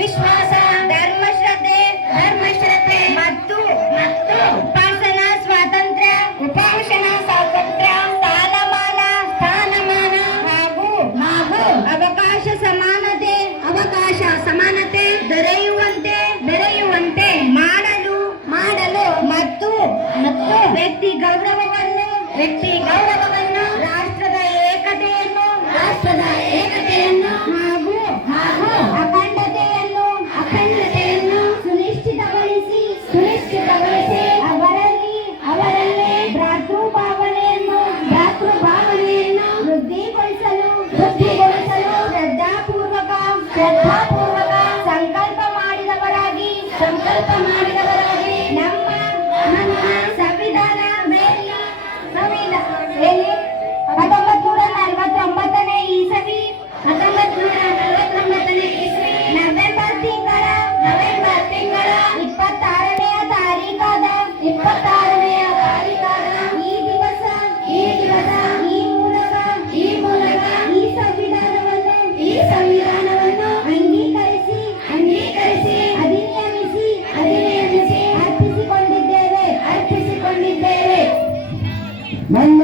ವಿಶ್ವಾಸ ಧರ್ಮಶ್ರದ್ಧೆ ಧರ್ಮಶ್ರದ್ಧೆ ಮತ್ತು ಮತ್ತು ಉಪಾಸನಾ ಸ್ವಾತಂತ್ರ್ಯ ಉಪಾಸನಾ ಸ್ವಾತಂತ್ರ್ಯ ಸ್ಥಾನಮಾನ ಸ್ಥಾನಮಾನ ಹಾಗೂ ಹಾಗೂ ಅವಕಾಶ ಸಮಾನತೆ ಅವಕಾಶ ಸಮಾನತೆ ದೊರೆಯುವಂತೆ ದೊರೆಯುವಂತೆ ಮಾಡಲು ಮಾಡಲು ಮತ್ತು ಮತ್ತು ವ್ಯಕ್ತಿ ಗೌರವವನ್ನು ವ್ಯಕ್ತಿ ಗೌರವವನ್ನು ಶ್ರದ್ಧಾಪೂರ್ವಕ ಸಂಕಲ್ಪ ಮಾಡಿದವರಾಗಿ ಸಂಕಲ್ಪ መለሰ